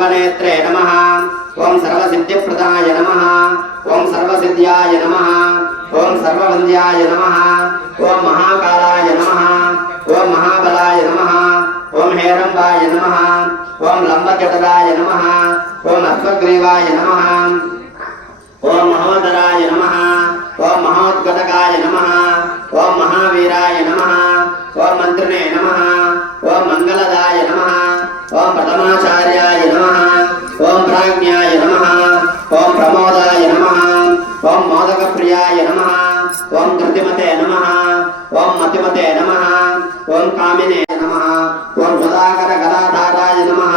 सर्वनेत्रे नमः। ओम सर्वसिद्धिप्रदाय नमः। ओम सर्वसिद्ध्याय नमः। ओम सर्ववन्द्याय नमः। ओम महाकालाय नमः। ओम महाबलाय नमः। ओम हेरंबाय नमः। ओम लंबजटराय नमः। ओम अश्वग्रीवाय नमः। ओम महोदराय नमः। ओम महोद्गतकाय नमः। ओम महावीराय नमः। ओम मंत्रिणे नमः। ओम मंगलदाय नमः। ओम प्रथमाचार्याय नमः। ओम प्राज्ञाय नमः। ओम प्रमोदाय नमः। ओम मोदकप्रियाय नमः। ओम धृतिमते नमः। ओम मतिमते नमः। ओम कामिने नमः। ओम सुधाकर गदाधाराय नमः।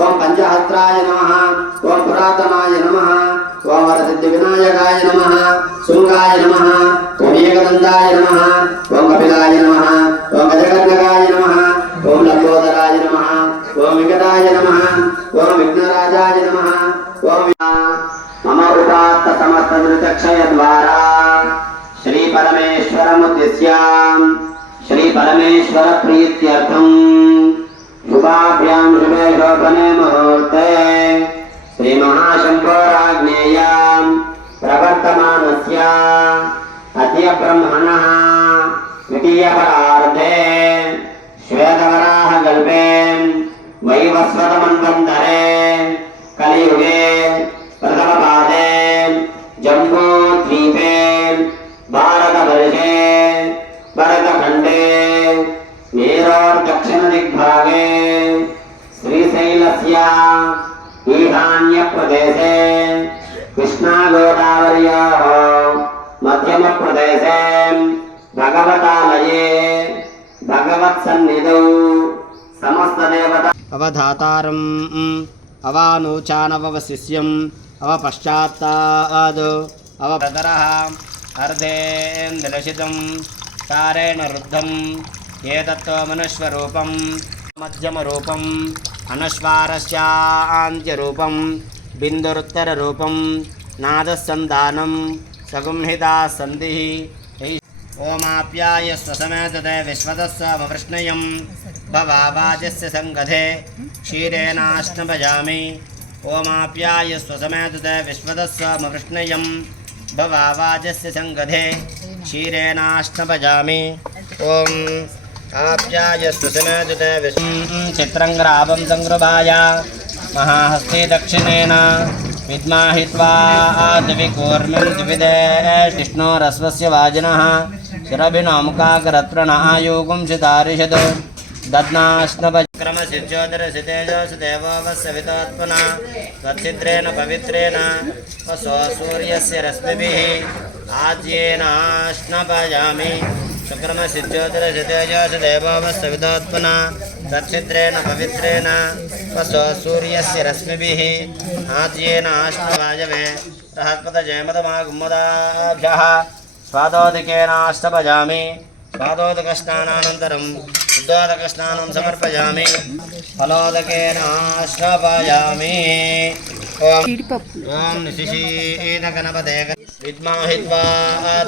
ओम पंचहस्त्राय नमः। ओम पुरातनाय नमः। ओम वरसिद्धिविनायकाय नमः। शुंगाय नमः। ओम एकदन्ताय नमः। ओम कपिलाय नमः। ओम गजकर्णकाय नमः। ओम लंबोदराय नमः। ओम विकटाय नमः। ओम विघ्नराजाय नमः। ओम मम उपात्त समस्त दृचक्षय द्वारा श्री परमेश्वरमुद्दिश्य श्री परमेश्वर प्रीत्यर्थं शुभाभ्यां शुभे शोभने मुहूर्ते श्री महाशंभोराग्नेयां प्रवर्तमानस्य अद्य ब्रह्मणः द्वितीयपरार्धे श्वेतवराहकल्पे वैवस्वतमन्वन्तरे कलियुगे प्रथमपादे जम्बूद्वीपे भारतवर्षे भरतखण्डे मेरोर्दक्षिणदिग्भागे श्रीशैलस्य ईशान्यप्रदेशे कृष्णागोदावर्योः मध्यमप्रदेशे भगवतालये भगवत्सन्निधौ समस्तदेवता अवधातारम् अवानूचानवशिष्यम् अवपश्चात्ताद् अवप्रतरः अर्धेन्द्रशितं तारेण रुद्धम् एतत्तो मनुष्वरूपं मध्यमरूपम् अनश्वारस्यान्त्यरूपं बिन्दुरुत्तररूपं नादस्सन्धानं सगुंहिता सन्धिः ओमाप्याय स्वसमेतते विश्वतस्समवृष्णयं भवावाजस्य सङ्गधे क्षीरेणाश्नभजामि ओमाप्याय स्वसमेतते विश्वतस्समवृष्णयं भवावाजस्य सङ्गधे क्षीरेणाश्नभजामि ओम आप्याय स्वसमेतते चित्रङ्ग्रावं सङ्गृभाय महाहस्ते दक्षिणेन विद्माहित्वा द्विकूर्मिं द्विविदे कृष्णोरस्वस्य वाजिनः शिरभिनोमुखाकरत्रण आयुगुं सितारिषद् दद्नाश्नभक्रमसिज्योतिरसितेजोऽसुदेवो वस्सवितोत्पन्ना त्वच्छिद्रेण पवित्रेण वसो सूर्यस्य रश्मिभिः आज्येनाश्नभजामि शुक्रमसिज्योतिरसितेजोऽसुदेवो वस्सवितोत्पन्ना तच्छिद्रेण पवित्रेण वसो सूर्यस्य रश्मिभिः आज्येनाश्नभाजवे बृहस्पतजयमदमागुम्मदाभ्यः स्वादोदकेनाश्नभजामि स्वादोदकस्नानानन्तरं शुद्धोदकस्नानं समर्पयामि फलोदकेनाश्नभयामि ओम निशिशीदगणपते विद्माहित्वा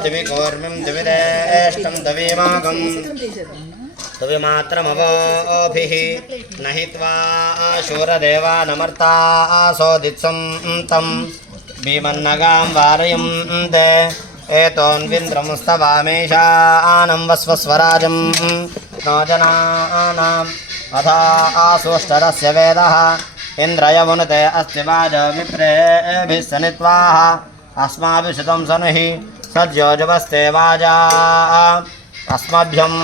द्विकूर्मिं द्विविदेष्टं द्विमागं द्विमात्रमवोभिः नहित्वा शूरदेवानमर्ता आसोदित्सं तं भीमन्नगां वारयन्ते एतोन्विन्द्रमुस्तवामेशानं वस्वस्वराजं नो जनानाम् अथा आसुष्टरस्य वेदः इन्द्रयमुनुते अस्ति वाजमिप्रेभिः सनित्वाः अस्माभिः श्रुतं सनुः सज्जोजुवस्ते वाजा अस्मभ्यं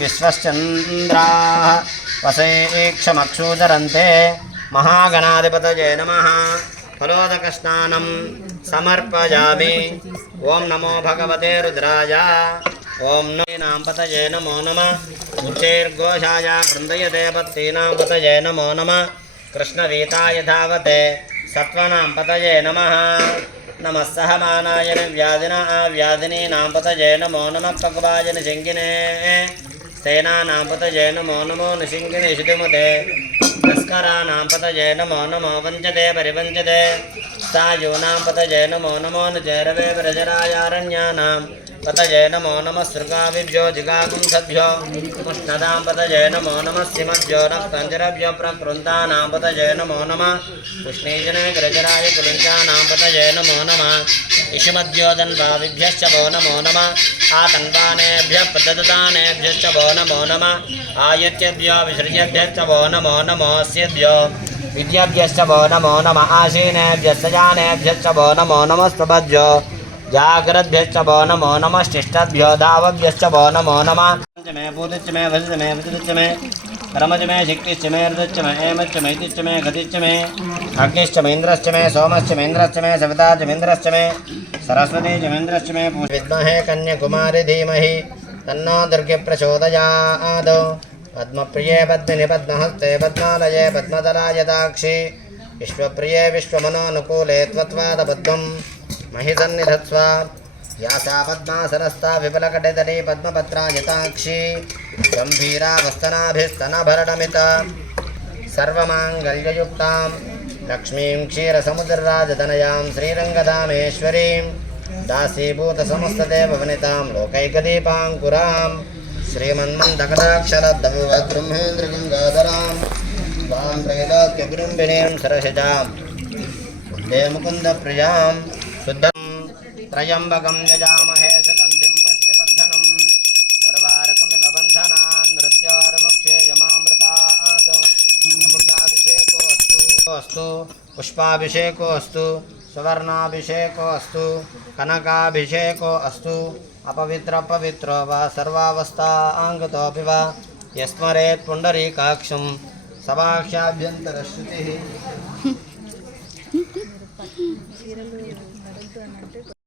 विश्वश्चन्द्राः वसेक्षमक्षूचरन्ते महागणाधिपतये नमः फलोदकस्नानं समर्पयामि ओम नमो भगवते रुद्राय ओम नाम पतये नमो नमः उच्चैर्घोषाय कृन्दयते पत्तीनां पतये नमो नमः कृष्णवीताय धावते सत्त्वानां पतये नमः नमः सहमानाय व्याधिना व्याधिनीनां पतये नमो नमः पक्वाय निशिङ्गिने सेनानां पतये नमो नमो निशिङ्गिने शुतिमते तस्कराणां पतये नमो नमो वञ्चते परिवञ्चते सायूनां पतये नमो नमो नुचैरवे व्रजरायारण्यानां पतये नमो नमः सृगाविभ्यो जिगागुंसभ्यो मुष्णदां पतये नमो नमः सिमभ्यो रक्ताञ्जरभ्यो प्रकृन्तानां पतये नमो नमः पुष्णीजने गिरिजराय कुलञ्चानां पतये नमो नमः इषुमद्योदन्वाविभ्यश्च वो नमो नमः आतन्वानेभ्यः प्रददानेभ्यश्च वो नमो नमः आयत्यभ्यो विसृज्यभ्यश्च वो नमो नमोऽस्यभ्यो विद्याभ्यश्च वो नमो नमः आसीनेभ्यश्च जानेभ्यश्च वो नमो नमस्त्वभ्यो जाग्रद्भ्यश्च वो नमो नमश्चिष्टभ्यो धावभ्यश्च वो नमो नमः मे भूतिश्च मे भजिश्च मे विदिश्च मे परमच मे शक्तिश्च मे हृदश्च मे हेमश्च मे इतिश्च मे गतिश्च मे अग्निश्च मे इन्द्रश्च मे सोमश्च मे इन्द्रश्च मे सविता च मे इन्द्रश्च मे सरस्वती च मे इन्द्रश्च मे विद्महे कन्याकुमारी धीमहि तन्नो दुर्गे प्रचोदयात् पद्मप्रिये पद्मिनि पद्महस्ते पद्मालये पद्मदलायताक्षि विश्वप्रिये विश्वमनोनुकूले त्वत्पादपद्मं महिसन्निधत्स्व यासा पद्मासनस्था विपुलकटितली पद्मपत्रायताक्षी गम्भीरा वस्तनाभिस्तनभरणमिता सर्वमाङ्गल्ययुक्तां लक्ष्मीं क्षीरसमुद्रराजतनयां श्रीरङ्गधामेश्वरीं दासीभूतसमस्तदेववनितां लोकैकदीपाङ्कुरां श्रीमन्मन्दकटाक्षरद्दविवद्ब्रह्मेन्द्रगङ्गाधरां वां त्रैलोक्यगुरुम्बिनीं सरसिजां वन्दे मुकुन्दप्रियां शुद्धं त्र्यम्बकं यजामहे सुगन्धिं पुष्टिवर्धनं सर्वार्कमिव बन्धनान् मृत्योर्मुक्षेयमामृतात् अमृताभिषेको अस्तु पुष्पाभिषेको अस्तु सुवर्णाभिषेको अस्तु कनकाभिषेको अस्तु अपवित्र वा सर्वावस्थाङ्गतोऽपि वा यस्मरेत् पुण्डरीकाक्षं सवाक्ष्याभ्यन्तरश्रुतिः